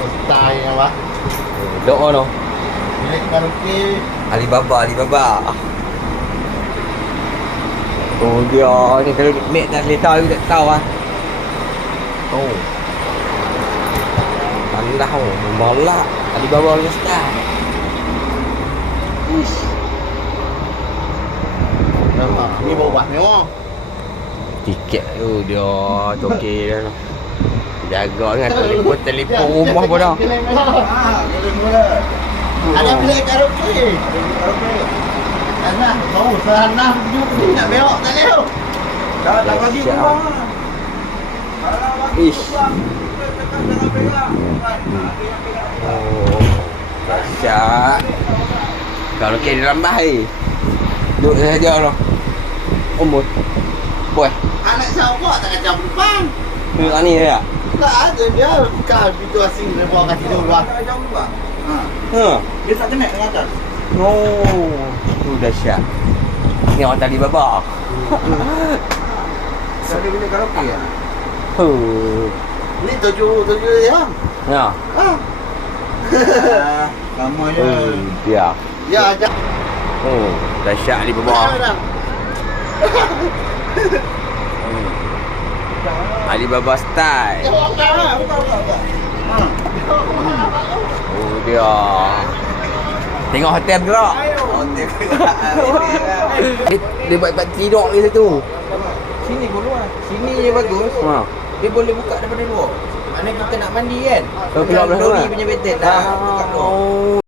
Style apa? Doa no. Bilik karaoke. Alibaba. Oh dia ni kalau mek dah letak you tak tahu ah. Oh. Malah malah Alibaba ni start. Uish. Ni bawa ni oh. Tiket tu dia toke dia no. Jaga dengan telefon rumah pun dah. Ada bilik karaoke. Sana, bau sana juga nak beok tak leh. Dah bagi rumah. Ish. Oh. Dahsyat. Kalau ke dalam bahai. Duduk saja lah. Umur. Boy. Anak siapa tak kacau depan. Duduk ni dia. Tak ada dia bukan pintu asing dia bawa kat situ luar. Dia tak kena dengan atas. Oh. Tu dahsyat. Ni orang tali baba. Ada bilik karaoke ya? Ni tujuh dia. Ya. Kamu je. Dia. Ya aja. Oh, dahsyat ni baba. Alibaba style. Oh dia. Tengok hotel bergerak. Hotel gerak. Dia buat tidur ni satu. Sini pun luar. Sini je bagus. Ha. Dia boleh buka daripada luar. Mana kita nak mandi kan? Oh, keluar belah Lori luar. punya betul nak buka luar. Oh.